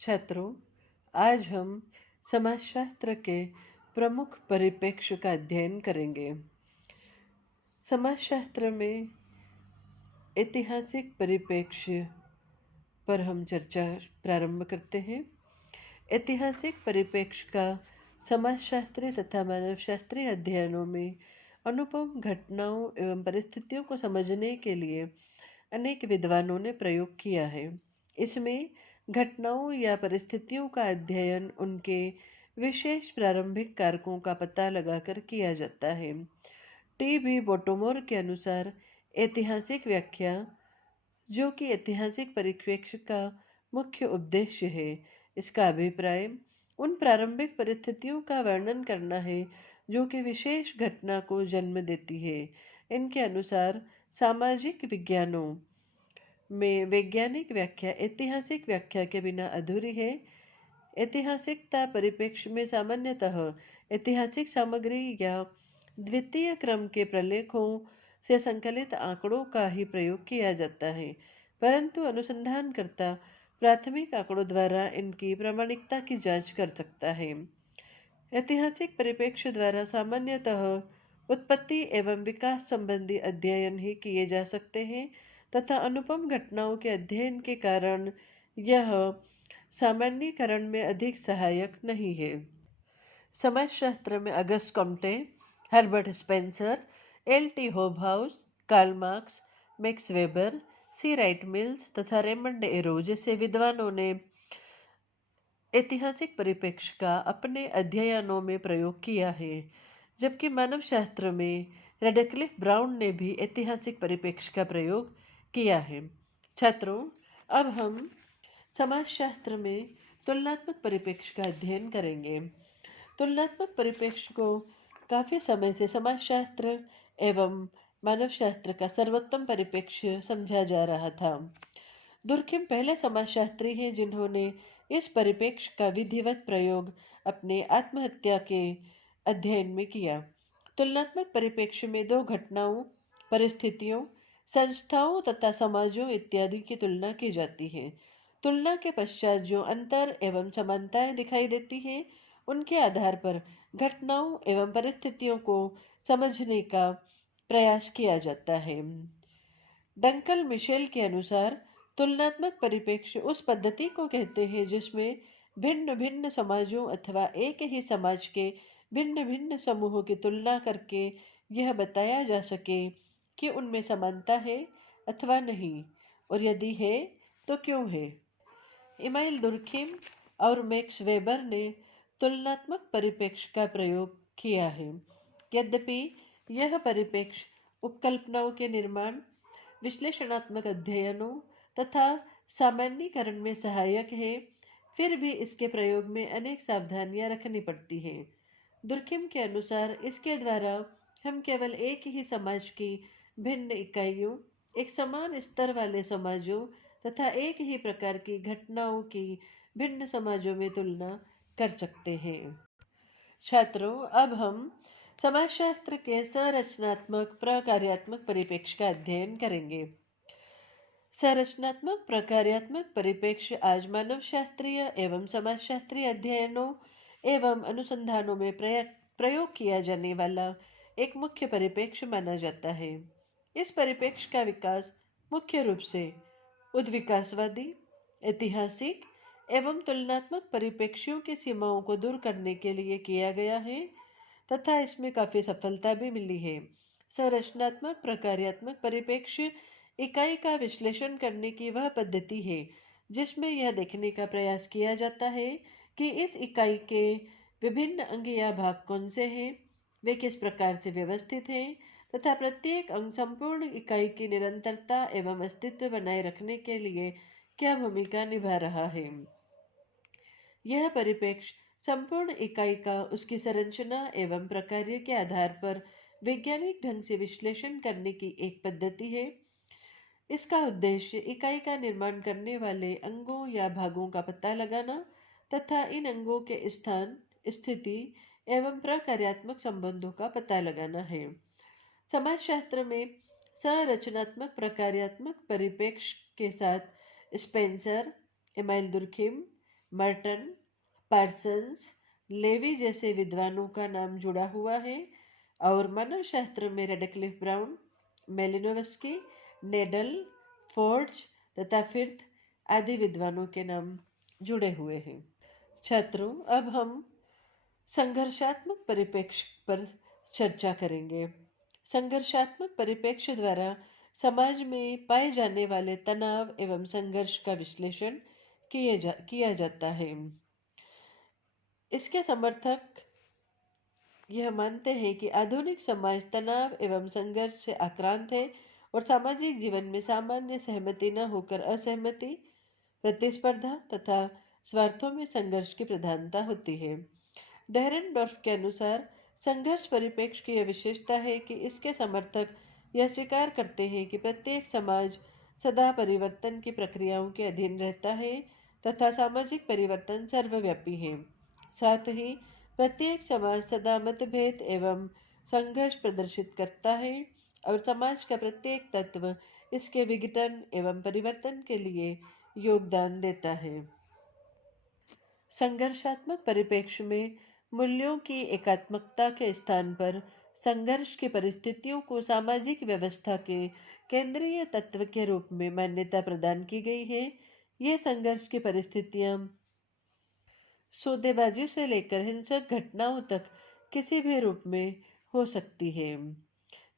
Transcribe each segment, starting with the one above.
छात्रों, आज हम समाजशास्त्र के प्रमुख परिप्रेक्ष्य का अध्ययन करेंगे। समाजशास्त्र में ऐतिहासिक परिप्रेक्ष्य पर हम चर्चा प्रारंभ करते हैं। ऐतिहासिक परिप्रेक्ष्य का समाजशास्त्री तथा मानवशास्त्रीय अध्ययनों में अनुपम घटनाओं एवं परिस्थितियों को समझने के लिए अनेक विद्वानों ने प्रयोग किया है। इसमें घटनाओं या परिस्थितियों का अध्ययन उनके विशेष प्रारंभिक कारकों का पता लगाकर किया जाता है। टी.बी. बोटोमोर के अनुसार ऐतिहासिक व्याख्या, जो कि ऐतिहासिक परिप्रेक्ष्य का मुख्य उद्देश्य है, इसका अभिप्राय उन प्रारंभिक परिस्थितियों का वर्णन करना है जो कि विशेष घटना को जन्म देती है। इनके अनुसार सामाजिक विज्ञानों में वैज्ञानिक व्याख्या ऐतिहासिक व्याख्या के बिना अधूरी है। ऐतिहासिकता परिप्रेक्ष्य में सामान्यतः ऐतिहासिक सामग्री या द्वितीय क्रम के प्रलेखों से संकलित आंकड़ों का ही प्रयोग किया जाता है, परंतु अनुसंधानकर्ता प्राथमिक आंकड़ों द्वारा इनकी प्रामाणिकता की जांच कर सकता है। ऐतिहासिक परिप्रेक्ष्य द्वारा सामान्यतः उत्पत्ति एवं विकास संबंधी अध्ययन ही किए जा सकते हैं तथा अनुपम घटनाओं के अध्ययन के कारण यह सामान्यीकरण में अधिक सहायक नहीं है। समाजशास्त्र में August Comte, Herbert Spencer, L T. Hobhouse, Karl Marx, Max Weber, C. Wright Mills तथा रेमंड एरो जैसे विद्वानों ने ऐतिहासिक परिप्रेक्ष्य का अपने अध्ययनों में प्रयोग किया है, जबकि मानवशास्त्र में रेडक्लिफ ब्राउन ने भी ऐतिहासिक परिप्रेक्ष्य का प्रयोग किया है। छात्रों, अब हम समाजशास्त्र में तुलनात्मक परिप्रेक्ष्य का अध्ययन करेंगे। तुलनात्मक परिप्रेक्ष्य को काफ़ी समय से समाजशास्त्र एवं मानवशास्त्र का सर्वोत्तम परिप्रेक्ष्य समझा जा रहा था। दुर्खिम पहले समाजशास्त्री हैं जिन्होंने इस परिप्रेक्ष्य का विधिवत प्रयोग अपने आत्महत्या के अध्ययन में किया। तुलनात्मक परिप्रेक्ष्य में दो घटनाओं, परिस्थितियों, संस्थाओं तथा समाजों इत्यादि की तुलना की जाती है। तुलना के पश्चात जो अंतर एवं समानताएं दिखाई देती हैं, उनके आधार पर घटनाओं एवं परिस्थितियों को समझने का प्रयास किया जाता है। डंकल मिशेल के अनुसार तुलनात्मक परिप्रेक्ष्य उस पद्धति को कहते हैं जिसमें भिन्न भिन्न समाजों अथवा एक ही समाज के भिन्न भिन्न समूहों की तुलना करके यह बताया जा सके कि उनमें समानता है अथवा नहीं, और यदि है तो क्यों है। इमाइल दुर्खिम और मैक्स वेबर ने तुलनात्मक परिप्रेक्ष्य का प्रयोग किया है। यद्यपि यह परिप्रेक्ष्य उपकल्पनाओं के निर्माण, विश्लेषणात्मक अध्ययनों तथा सामान्यीकरण में सहायक है, फिर भी इसके प्रयोग में अनेक सावधानियां रखनी पड़ती हैं। दुर्खिम के अनुसार इसके द्वारा हम केवल एक ही समाज की भिन्न इकाइयों, एक समान स्तर वाले समाजों तथा एक ही प्रकार की घटनाओं की भिन्न समाजों में तुलना कर सकते हैं। छात्रों, अब हम समाजशास्त्र के संरचनात्मक प्रकार्यात्मक परिप्रेक्ष्य का अध्ययन करेंगे। संरचनात्मक प्रकार्यात्मक परिप्रेक्ष्य आज मानवशास्त्रीय एवं समाजशास्त्रीय अध्ययनों एवं अनुसंधानों में प्रयोग किया जाने वाला एक मुख्य परिप्रेक्ष्य माना जाता है। इस परिप्रेक्ष्य का विकास मुख्य रूप से उद्विकासवादी, ऐतिहासिक एवं तुलनात्मक परिप्रेक्ष्यों की सीमाओं को दूर करने के लिए किया गया है तथा इसमें काफ़ी सफलता भी मिली है। संरचनात्मक प्रकार्यात्मक परिप्रेक्ष्य इकाई का विश्लेषण करने की वह पद्धति है जिसमें यह देखने का प्रयास किया जाता है कि इस इकाई के विभिन्न अंग या भाग कौन से हैं, वे किस प्रकार से व्यवस्थित हैं तथा प्रत्येक अंग संपूर्ण इकाई की निरंतरता एवं अस्तित्व बनाए रखने के लिए क्या भूमिका निभा रहा है। यह परिप्रेक्ष्य संपूर्ण इकाई का उसकी संरचना एवं प्रकार्य के आधार पर वैज्ञानिक ढंग से विश्लेषण करने की एक पद्धति है। इसका उद्देश्य इकाई का निर्माण करने वाले अंगों या भागों का पता लगाना तथा इन अंगों के स्थान, स्थिति एवं प्रकार्यात्मक संबंधों का पता लगाना है। समाजशास्त्र में संरचनात्मक प्रकार्यात्मक परिप्रेक्ष्य के साथ Spencer, Emile Durkheim, Merton, Parsons, Levy जैसे विद्वानों का नाम जुड़ा हुआ है और मानव शास्त्र में रेडक्लिफ ब्राउन, मेलिनोवस्की, नेडल, फोर्ज तथा फिर्थ आदि विद्वानों के नाम जुड़े हुए हैं। छात्रों, अब हम संघर्षात्मक परिप्रेक्ष्य पर चर्चा करेंगे। संघर्षात्मक परिप्रेक्ष्य द्वारा समाज में पाए जाने वाले तनाव एवं संघर्ष का विश्लेषण किया जाता है। इसके समर्थक यह मानते हैं कि आधुनिक समाज तनाव एवं संघर्ष से आक्रांत है और सामाजिक जीवन में सामान्य सहमति न होकर असहमति, प्रतिस्पर्धा तथा स्वार्थों में संघर्ष की प्रधानता होती है। डेहरेनडॉर्फ के अनुसार संघर्ष परिप्रेक्ष्य की यह विशेषता है कि इसके समर्थक यह स्वीकार करते हैं कि प्रत्येक समाज सदा परिवर्तन की प्रक्रियाओं के अधीन रहता है तथा सामाजिक परिवर्तन सर्वव्यापी है। साथ ही प्रत्येक समाज सदा मतभेद एवं संघर्ष प्रदर्शित करता है और समाज का प्रत्येक तत्व इसके विघटन एवं परिवर्तन के लिए योगदान देता है। संघर्षात्मक परिप्रेक्ष्य में मूल्यों की एकात्मकता के स्थान पर संघर्ष की परिस्थितियों को सामाजिक व्यवस्था के केंद्रीय तत्व के रूप में मान्यता प्रदान की गई है। ये संघर्ष की परिस्थितियां सौदेबाजी से लेकर हिंसक घटनाओं तक किसी भी रूप में हो सकती है।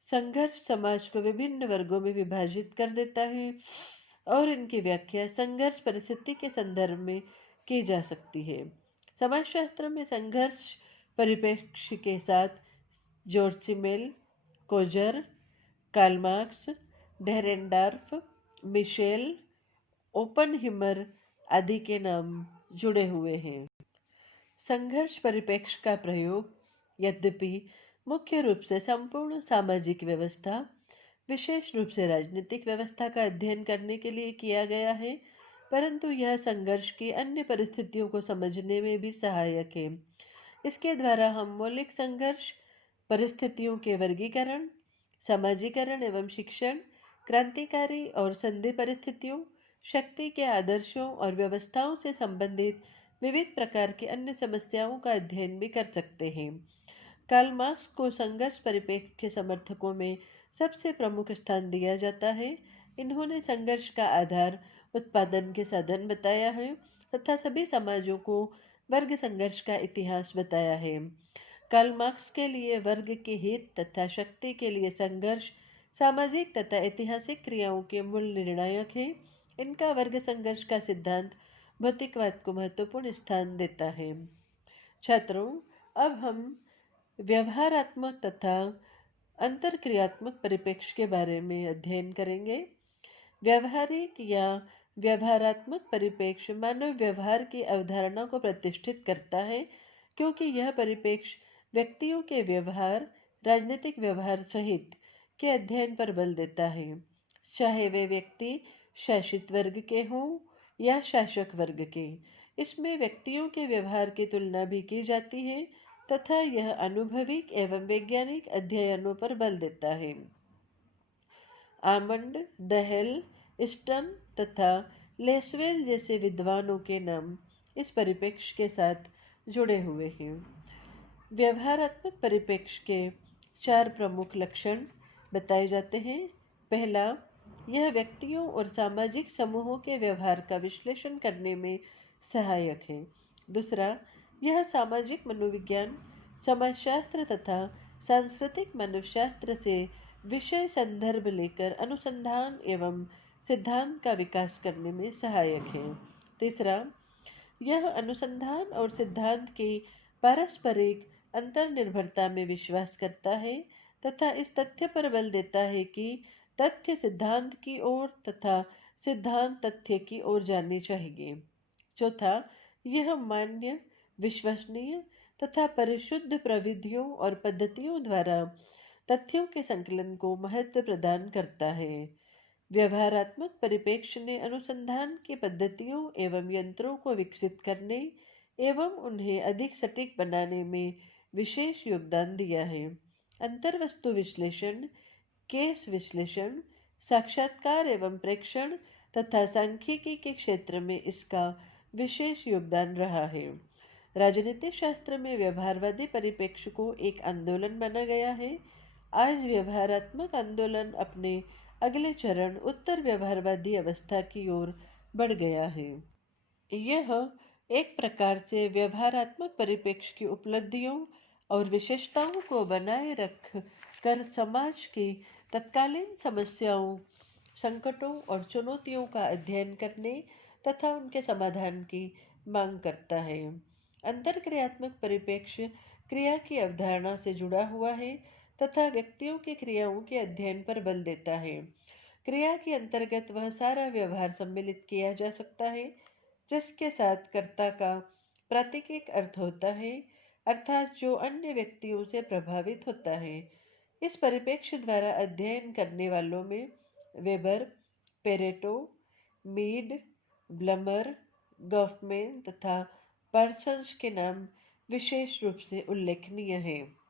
संघर्ष समाज को विभिन्न वर्गों में विभाजित कर देता है और इनकी व्याख्या संघर्ष परिस्थिति के संदर्भ में की जा सकती है। समाजशास्त्र में संघर्ष परिप्रेक्ष्य के साथ George Simmel, Coser, Karl Marx, Dahrendorf, Michels, Oppenheimer आदि के नाम जुड़े हुए हैं। संघर्ष परिप्रेक्ष्य का प्रयोग यद्यपि मुख्य रूप से संपूर्ण सामाजिक व्यवस्था, विशेष रूप से राजनीतिक व्यवस्था का अध्ययन करने के लिए किया गया है, परंतु यह संघर्ष की अन्य परिस्थितियों को समझने में भी सहायक है। इसके द्वारा हम मौलिक संघर्ष परिस्थितियों के वर्गीकरण, समाजीकरण एवं शिक्षण, क्रांतिकारी और संधि परिस्थितियों, शक्ति के आदर्शों और व्यवस्थाओं से संबंधित विविध प्रकार की अन्य समस्याओं का अध्ययन भी कर सकते हैं। कार्ल मार्क्स को संघर्ष परिप्रेक्ष्य के समर्थकों में सबसे प्रमुख स्थान दिया जाता है। इन्होंने संघर्ष का आधार उत्पादन के साधन बताया है तथा सभी समाजों को वर्ग संघर्ष का इतिहास बताया है। कार्ल मार्क्स के लिए वर्ग के हित तथा शक्ति के लिए संघर्ष सामाजिक तथा ऐतिहासिक क्रियाओं के मूल निर्णायक है। इनका वर्ग संघर्ष का सिद्धांत भौतिकवाद को महत्वपूर्ण स्थान देता है। छात्रों, अब हम व्यवहारात्मक तथा अंतरक्रियात्मक परिप्रेक्ष्य के बारे में अध्ययन करेंगे। व्यवहारिक या व्यवहारात्मक परिप्रेक्ष्य मानव व्यवहार की अवधारणा को प्रतिष्ठित करता है, क्योंकि यह परिप्रेक्ष्य व्यक्तियों के व्यवहार, राजनीतिक व्यवहार सहित के अध्ययन पर बल देता है, चाहे वे व्यक्ति शासित वर्ग के हों या शासक वर्ग के। इसमें व्यक्तियों के व्यवहार की तुलना भी की जाती है तथा यह अनुभविक एवं वैज्ञानिक अध्ययनों पर बल देता है। आमंड, दहेल, स्टर्न तथा लेसवेल जैसे विद्वानों के नाम इस परिप्रेक्ष्य के साथ जुड़े हुए हैं। व्यवहारात्मक परिप्रेक्ष्य के 4 प्रमुख लक्षण बताए जाते हैं। पहला, यह व्यक्तियों और सामाजिक समूहों के व्यवहार का विश्लेषण करने में सहायक है। दूसरा, यह सामाजिक मनोविज्ञान, समाजशास्त्र तथा सांस्कृतिक मानवशास्त्र से विषय संदर्भ लेकर अनुसंधान एवं सिद्धांत का विकास करने में सहायक है। तीसरा, यह अनुसंधान और सिद्धांत की पारस्परिक अंतर्निर्भरता में विश्वास करता है तथा इस तथ्य पर बल देता है कि तथ्य सिद्धांत की ओर तथा सिद्धांत तथ्य की ओर जाने चाहिए। चौथा, यह मान्य, विश्वसनीय तथा परिशुद्ध प्रविधियों और पद्धतियों द्वारा तथ्यों के संकलन को महत्व प्रदान करता है। व्यवहारात्मक परिप्रेक्ष्य ने अनुसंधान की पद्धतियों एवं यंत्रों को विकसित करने एवं उन्हें अधिक सटीक बनाने में विशेष योगदान दिया है। अंतर्वस्तु विश्लेषण, केस विश्लेषण, साक्षात्कार एवं प्रेक्षण तथा सांख्यिकी के क्षेत्र में इसका विशेष योगदान रहा है। राजनीतिक शास्त्र में व्यवहारवादी परिप्रेक्ष्य को एक आंदोलन माना गया है। आज व्यवहारात्मक आंदोलन अपने अगले चरण उत्तर व्यवहारवादी अवस्था की ओर बढ़ गया है। यह एक प्रकार से व्यवहारात्मक परिप्रेक्ष्य की उपलब्धियों और विशेषताओं को बनाए रख कर समाज की तत्कालीन समस्याओं, संकटों और चुनौतियों का अध्ययन करने तथा उनके समाधान की मांग करता है। अंतरक्रियात्मक परिप्रेक्ष्य क्रिया की अवधारणा से जुड़ा हुआ है तथा व्यक्तियों की क्रियाओं के अध्ययन पर बल देता है। क्रिया के अंतर्गत वह सारा व्यवहार सम्मिलित किया जा सकता है जिसके साथ कर्ता का प्रातिकिक अर्थ होता है, अर्थात जो अन्य व्यक्तियों से प्रभावित होता है। इस परिप्रेक्ष्य द्वारा अध्ययन करने वालों में वेबर, पेरेटो, मीड, ब्लमर, गॉफमैन तथा पार्सन्स के नाम विशेष रूप से उल्लेखनीय हैं।